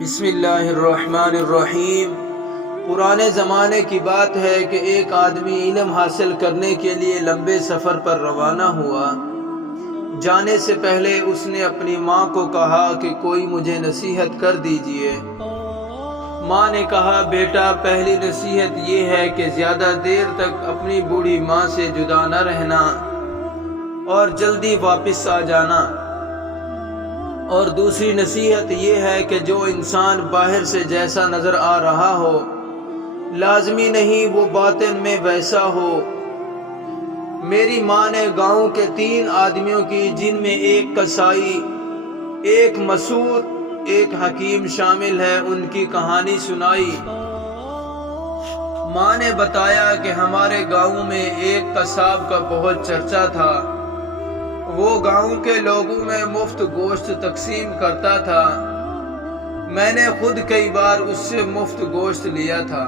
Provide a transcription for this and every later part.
بسم اللہ الرحمن الرحیم۔ پرانے زمانے کی بات ہے کہ ایک آدمی علم حاصل کرنے کے لیے لمبے سفر پر روانہ ہوا۔ جانے سے پہلے اس نے اپنی ماں کو کہا کہ کوئی مجھے نصیحت کر دیجئے۔ ماں نے کہا، بیٹا، پہلی نصیحت یہ ہے کہ زیادہ دیر تک اپنی بوڑھی ماں سے جدا نہ رہنا اور جلدی واپس آ جانا۔ اور دوسری نصیحت یہ ہے کہ جو انسان باہر سے جیسا نظر آ رہا ہو، لازمی نہیں وہ باطن میں ویسا ہو۔ میری ماں نے گاؤں کے 3 آدمیوں کی، جن میں ایک قصائی، ایک مسور، ایک حکیم شامل ہے، ان کی کہانی سنائی۔ ماں نے بتایا کہ ہمارے گاؤں میں ایک قصاب کا بہت چرچا تھا۔ وہ گاؤں کے لوگوں میں مفت گوشت تقسیم کرتا تھا۔ میں نے خود کئی بار اس سے مفت گوشت لیا تھا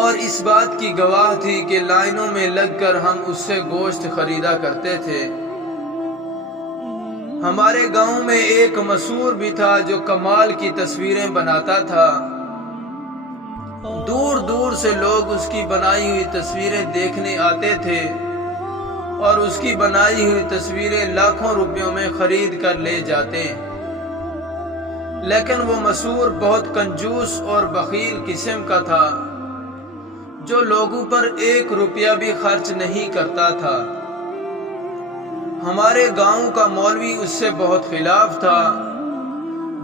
اور اس بات کی گواہ تھی کہ لائنوں میں لگ کر ہم اس سے گوشت خریدا کرتے تھے۔ ہمارے گاؤں میں ایک مسور بھی تھا جو کمال کی تصویریں بناتا تھا۔ دور دور سے لوگ اس کی بنائی ہوئی تصویریں دیکھنے آتے تھے اور اس کی بنائی ہوئی تصویریں لاکھوں روپیوں میں خرید کر لے جاتے۔ لیکن وہ مسور بہت کنجوس اور بخیل قسم کا تھا، جو لوگوں پر 1 روپیہ بھی خرچ نہیں کرتا تھا۔ ہمارے گاؤں کا مولوی اس سے بہت خلاف تھا۔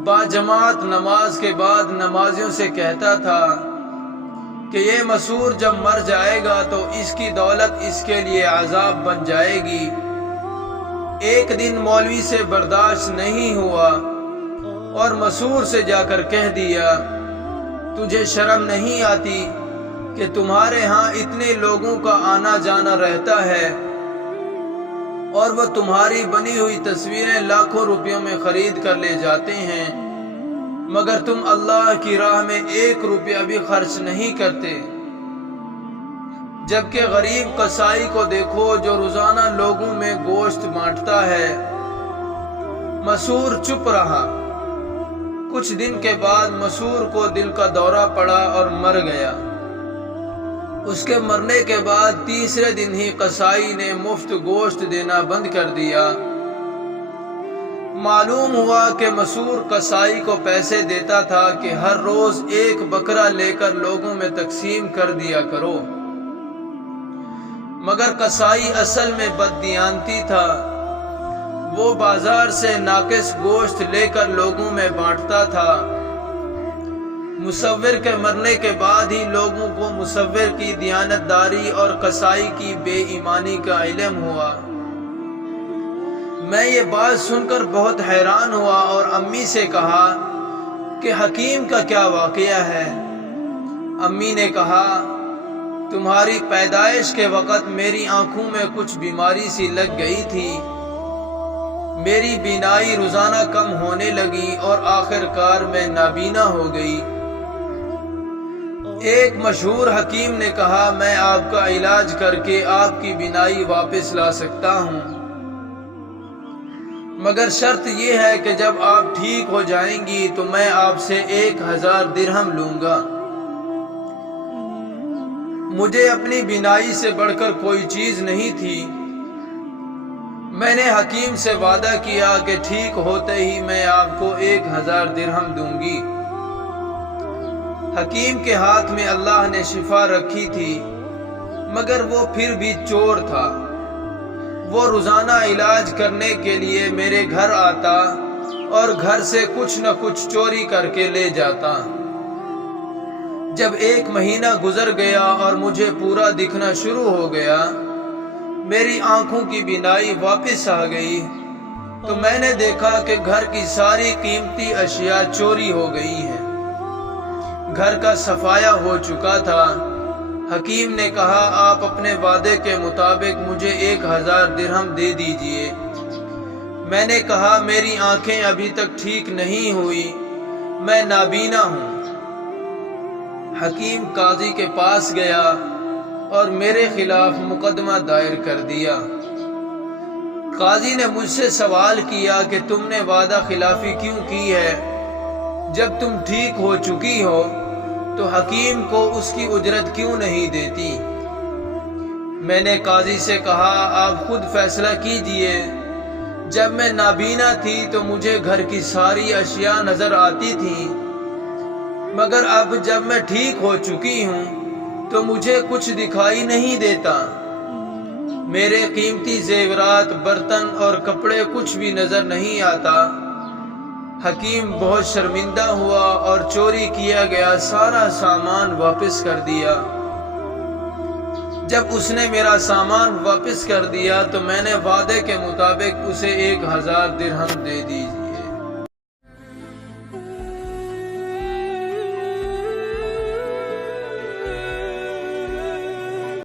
باجماعت نماز کے بعد نمازیوں سے کہتا تھا کہ یہ مسور جب مر جائے گا تو اس کی دولت اس کے لیے عذاب بن جائے گی۔ ایک دن مولوی سے برداشت نہیں ہوا اور مسور سے جا کر کہہ دیا، تجھے شرم نہیں آتی کہ تمہارے ہاں اتنے لوگوں کا آنا جانا رہتا ہے اور وہ تمہاری بنی ہوئی تصویریں لاکھوں روپیوں میں خرید کر لے جاتے ہیں، مگر تم اللہ کی راہ میں 1 روپیہ بھی خرچ نہیں کرتے۔ جبکہ غریب قصائی کو دیکھو جو روزانہ لوگوں میں گوشت بانٹتا ہے۔ مسور چپ رہا۔ کچھ دن کے بعد مسور کو دل کا دورہ پڑا اور مر گیا۔ اس کے مرنے کے بعد تیسرے دن ہی قصائی نے مفت گوشت دینا بند کر دیا۔ معلوم ہوا کہ مسور قصائی کو پیسے دیتا تھا کہ ہر روز 1 بکرا لے کر لوگوں میں تقسیم کر دیا کرو، مگر قصائی اصل میں بددیانتی تھا۔ وہ بازار سے ناقص گوشت لے کر لوگوں میں بانٹتا تھا۔ مصور کے مرنے کے بعد ہی لوگوں کو مصور کی دیانتداری اور قصائی کی بے ایمانی کا علم ہوا۔ میں یہ بات سن کر بہت حیران ہوا اور امی سے کہا کہ حکیم کا کیا واقعہ ہے؟ امی نے کہا، تمہاری پیدائش کے وقت میری آنکھوں میں کچھ بیماری سی لگ گئی تھی۔ میری بینائی روزانہ کم ہونے لگی اور آخر کار میں نابینا ہو گئی۔ ایک مشہور حکیم نے کہا، میں آپ کا علاج کر کے آپ کی بینائی واپس لا سکتا ہوں، مگر شرط یہ ہے کہ جب آپ ٹھیک ہو جائیں گی تو میں آپ سے 1000 درہم لوں گا۔ مجھے اپنی بینائی سے بڑھ کر کوئی چیز نہیں تھی۔ میں نے حکیم سے وعدہ کیا کہ ٹھیک ہوتے ہی میں آپ کو 1000 درہم دوں گی۔ حکیم کے ہاتھ میں اللہ نے شفا رکھی تھی، مگر وہ پھر بھی چور تھا۔ وہ روزانہ علاج کرنے کے لیے میرے گھر آتا اور گھر سے کچھ نہ کچھ چوری کر کے لے جاتا۔ جب 1 مہینہ گزر گیا اور مجھے پورا دکھنا شروع ہو گیا، میری آنکھوں کی بینائی واپس آ گئی، تو میں نے دیکھا کہ گھر کی ساری قیمتی اشیاء چوری ہو گئی ہیں۔ گھر کا صفایا ہو چکا تھا۔ حکیم نے کہا، آپ اپنے وعدے کے مطابق مجھے 1000 درہم دے دیجئے۔ میں نے کہا، میری آنکھیں ابھی تک ٹھیک نہیں ہوئی، میں نابینا ہوں۔ حکیم قاضی کے پاس گیا اور میرے خلاف مقدمہ دائر کر دیا۔ قاضی نے مجھ سے سوال کیا کہ تم نے وعدہ خلافی کیوں کی ہے؟ جب تم ٹھیک ہو چکی ہو تو حکیم کو اس کی اجرت کیوں نہیں دیتی؟ میں نے قاضی سے کہا آپ خود فیصلہ کیجئے۔ جب میں نابینا تھی تو مجھے گھر کی ساری اشیاء نظر آتی تھیں، مگر اب جب میں ٹھیک ہو چکی ہوں تو مجھے کچھ دکھائی نہیں دیتا۔ میرے قیمتی زیورات، برتن اور کپڑے کچھ بھی نظر نہیں آتا۔ حکیم بہت شرمندہ ہوا اور چوری کیا گیا سارا سامان واپس کر دیا۔ جب اس نے میرا سامان واپس کر دیا تو میں نے وعدے کے مطابق اسے 1000 درہم دے دی۔